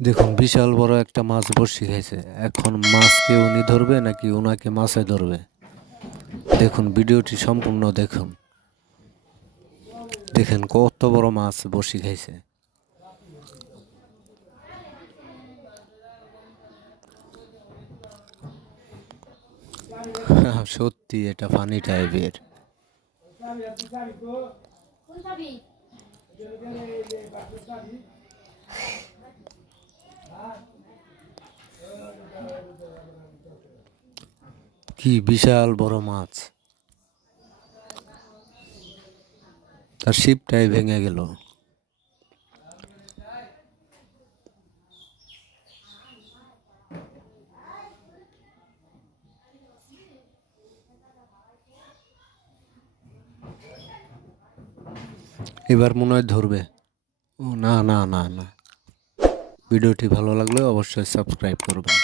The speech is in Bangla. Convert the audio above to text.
দেখুন বিশাল বড় একটা মাছ বড়শি খাইছে। এখন মাছকে উনি ধরবে নাকি ওনাকে মাছে ধরবে? দেখুন ভিডিওটি সম্পূর্ণ দেখুন। দেখেন কত বড় মাছ বড়শি খাইছে। সত্যি এটা ফানি টাইপের। কি বিশাল বড় মাছ, তার শিপটাই ভেঙে গেল। এবার মনে হয় ধরবে। ও না না না না, ভিডিওটি ভালো লাগলে অবশ্যই সাবস্ক্রাইব করবেন।